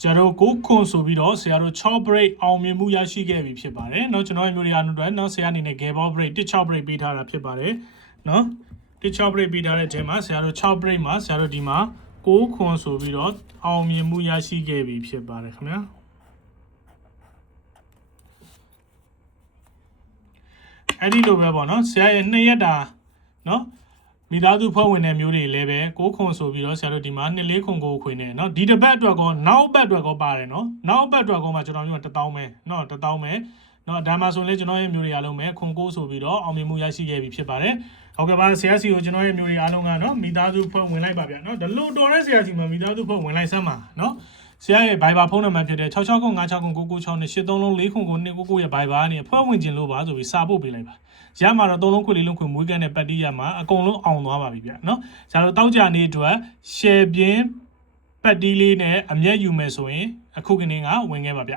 ကျွန်တော်ကိုခွန်ဆိုပြီးတော့ဆရာတို့6 break အောင်မြင်မှုရရှိခဲ့ပြီဖြစ်ပါတယ်เนาะကျွန်တော်မျိုးတွေအားလုံးအတွက်เนาะဆရာအနေနဲ့ game ball break 6 break ပေးထားတာဖြစ်ပါတယ်เนาะ6 break ပေးထားတဲ့အချိန်မှာဆရာတို့6 break မှာဆရာတို့ဒီမှာ6ခွန်ဆိုပြီးတော့အောင်မြင်မှုရရှိခဲ့ပြီဖြစ်ပါတယ်ခင်ဗျာအဲ့ဒီလိုပဲပေါ့เนาะဆရာရဲ့2ရက်တာเนาะမိသားစုဖွဲ့ဝင်တဲ့မျိုးတွေလည်းပဲ6ခွန်ဆိုပြီးတော့ဆရာတို့ဒီမှာ24ခွန်9ခွင်နေเนาะဒီတစ်ပတ်အတွက်ကောနောက်ပတ်အတွက်ကောပါတယ်เนาะနောက်ပတ်အတွက်ကောမှာကျွန်တော်မျိုး1000ပဲเนาะ1000ပဲเนาะဒါမှဆိုရင်ကျွန်တော်ရဲ့မျိုးတွေအားလုံးပဲခွန်9ဆိုပြီးတော့အောင်မြင်မှုရရှိခဲ့ပြီဖြစ်ပါတယ်ဟုတ်ကဲ့ပါဆရာစီကိုကျွန်တော်ရဲ့မျိုးတွေအားလုံးကเนาะမိသားစုဖွဲ့ဝင်လိုက်ပါဗျာเนาะဒီလိုတော်တဲ့ဆရာစီမှာမိသားစုဖွဲ့ဝင်လိုက်စမ်းပါเนาะဆရာရဲ့ Viber ဖုန်းနံပါတ်ဖြစ်တဲ့669569996နဲ့83လုံး4ခုကို299ရဲ့ Viber ကနေဖွဲ့ဝင်ခြင်းလို့ပါဆိုပြီးစာပို့ပေးလိုက်ပါရမှာတော့3လုံးခွေ4လုံးခွေမွေးကန်းနဲ့ပတ်တီးရမှာအကုန်လုံးအောင်သွားပါပြီဗျเนาะဆရာတို့တောက်ကြနေအတွက် share ပြင်းပတ်တီးလေးနဲ့အမျက်ယူမယ်ဆိုရင်အခုကနေကဝင်ခဲ့ပါဗျ